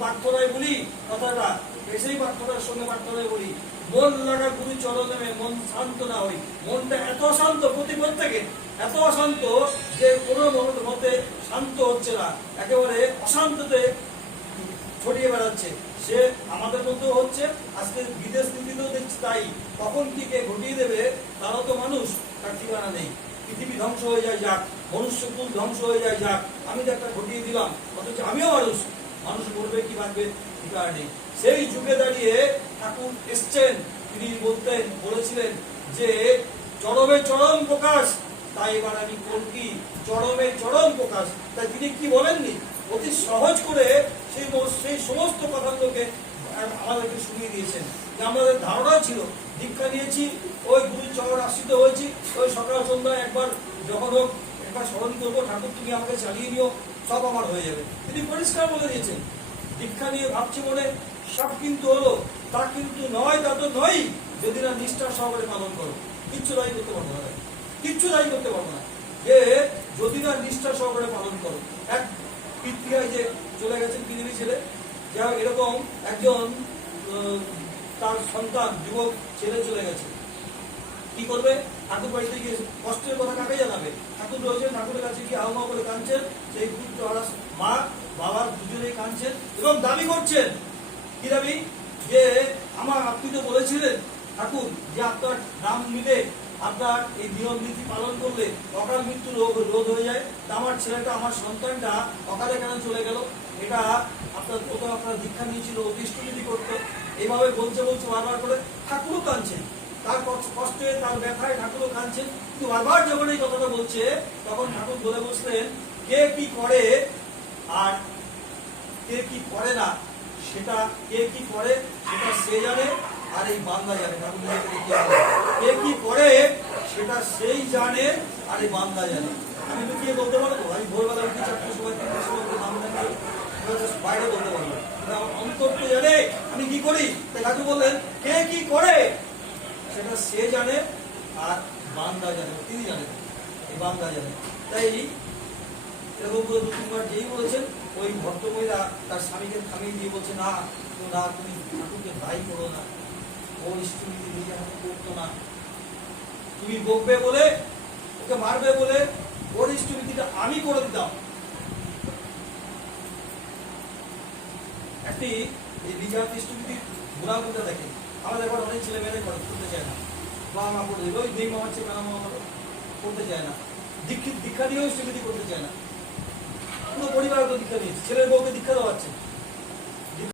প্রার্থনায় বলি কথাটা, সেই প্রার্থনার সঙ্গে প্রার্থনায় বলি, মন লাগা গুরু চরণে মন শান্ত না হই। মনটা এত অশান্ত, প্রত্যেকে এত অশান্ত যে কোনো মতে শান্ত হচ্ছে না, একেবারে অশান্ততে ছড়িয়ে বেড়াচ্ছে। সে আমাদের মধ্যেও হচ্ছে, আজকে বিদেশ নীতিতেও দেখছি তাই। কখন কি কে ঘটিয়ে দেবে তারও তো মানুষ, তার ঠিকানা নেই। পৃথিবী ধ্বংস হয়ে যায় যাক, মনুষ্যকুল ধ্বংস হয়ে যায় যাক, আমি তো একটা ঘটিয়ে দিলাম, অথচ আমিও মানুষ, মানুষ মরবে কি বাঁচবে ঠিকানা নেই। সেই যুগে দাঁড়িয়ে ঠাকুর এসছেন, তিনি বলেছিলেন যে চরমে চরম প্রকাশ, তাই এবার আমি কলকি চরমে চরম প্রকাশ। তাই তিনি কি বলেননি, অতি সহজ করে সেই সমস্ত কথাগুলোকে আমাদেরকে শুনিয়ে দিয়েছেন। আমাদের ধারণা ছিল, দীক্ষা নিয়েছি, ওই গুরু চরণ আশ্রিত হয়েছি, ওই সকাল সন্ধ্যায় একবার যখন হোক একবার স্মরণ করবো, ঠাকুর তুমি আমাকে চালিয়ে নিও, সব আমার হয়ে যাবে। তিনি পরিষ্কার বলে দিয়েছেন, দীক্ষা নিয়ে ভাবছি মনে সব কিন্তু হলো, তা কিন্তু নয়, তা তো নয়, যদি না নিষ্ঠার সহকারে পালন করো। কিচ্ছু দায়ী করতে পারবো না, কিচ্ছু দায়ী করতে পারবো না, যে যদি না নিষ্ঠার সহকারে পালন করো। এক পিতৃহায় যে চলে গেছেন পৃথিবী ছেলে, যা এরকম একজন তার সন্তান যুবক ছেলে চলে গেছে, কি করবে? ঠাকুর বাড়িতে গিয়ে কষ্টের কথা কাকে জানাবে? ঠাকুর রয়েছেন, ঠাকুরের কাছে গিয়ে আহ্বান করে কাঁদছেন, সেই মা বাবার দুজনেই কাঁদছেন এবং দাবি করছেন, কি দাবি? যে আপনি তো বলেছিলেন ঠাকুর যে আপনার নাম নিলে, আপনার এই নিয়ম নীতি পালন করলে অকাল মৃত্যু রোধ হয়ে যায়, তা আমার ছেলেটা, আমার সন্তানটা অকালে কেন চলে গেল? এটা আপনার দীক্ষা নিয়েছিল, অতিষ্ঠনীতি করতো, এইভাবে বলছে বারবার করে। ঠাকুরও কাঁদছেন, তার কষ্টে, তার ব্যথায় ঠাকুরও কাঁদছেন, কিন্তু বারবার যখন এই কথাটা বলছে, তখন ঠাকুর বলে বসলেন, কে কি করে আর কে কি করে না, সেটা কে কি করে সেটা সে জানে, আর এই বান্দা জানে। ঠাকুর কে কি করে সেটা সেই জানে, আর এই বান্দা জানে। আমি লুকিয়ে বলতে পারবো? আমি ভোরবেলা উঠি 4টার সময়, 3টার সময় বাইরে বলতে পারবো, অন্তর তো জানে আমি কি করি। তাই ঠাকুর বললেন, কে কি করে সেটা সে জানে, আর বান্দা জানে, তিনি জানেন, এই বান্দা জানে। তাই এরকম করে 2-3বার যেই বলেছেন, ওই ভদ্রমহিলা তার স্বামীকে থামিয়ে দিয়ে বলছে, না তুমি ঠাকুরকে দায়ী করো না, ওর স্ত্রীকে নিজে হাতে করতো না, তুমি বকবে বলে, ওকে মারবে বলে ওর স্ত্রীটা আমি করে দিতাম। একটি এই নিজের স্ত্রীর গুণাগুণটা দেখে আমাদের এবার অনেক ছেলে মেয়েদের করতে চায় না, বাবা মা করে দেবে, ওই দেই মামার চেয়ে কানা মামা করতে চায় না, দীক্ষা দিয়েও স্ত্রী করতে চায় না। পুরো পরিবার তো দীক্ষা দিয়েছে, ছেলের বউকে দীক্ষা দেওয়াচ্ছে,